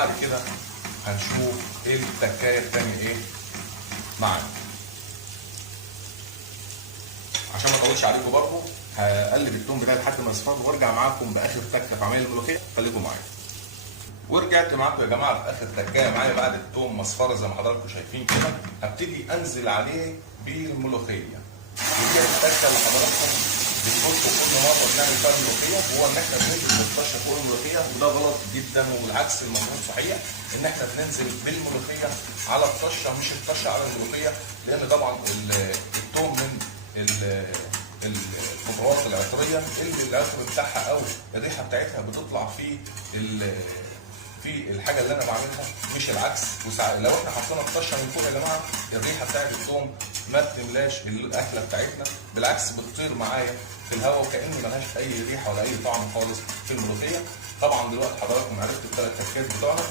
بعد كده هنشوف ايه التكايه التانيه ايه معانا. عشان ما اطولش عليكم برضه هقلب التوم بتاعي لحد ما يصفر وارجع معاكم باخر تكه في عمل الملوخيه. خليكم معايا. ورجعت معاكم يا جماعه في اخر تكايه معايا بعد التوم مصفره زي ما حضراتكم شايفين كده. هبتدي انزل عليه بالملوخيه. ودي التكه اللي حضراتكم بتبصوا كل مره بنعمل فيها الملوخيه، وهو ان احنا بننزل بالطشه فوق الملوخيه، وده غلط جدا والعكس المفروض صحيح، ان احنا بننزل بالملوخيه على الطشه مش الطشه على الملوخيه، لان طبعا التوم من الخضروات العطريه اللي العطر بتاعها او الريحه بتاعتها بتطلع في الحاجه اللي انا بعملها مش العكس. لو احنا حطينا الطشه من فوق يا جماعه الريحه بتاعت الثوم ما بتملاش الاكله بتاعتنا، بالعكس بتطير معايا في الهواء وكأن ملهاش اي ريحه ولا اي طعم خالص في الملوخيه. طبعا دلوقتي حضراتكم عرفتوا الثلاث تكات بتوعنا.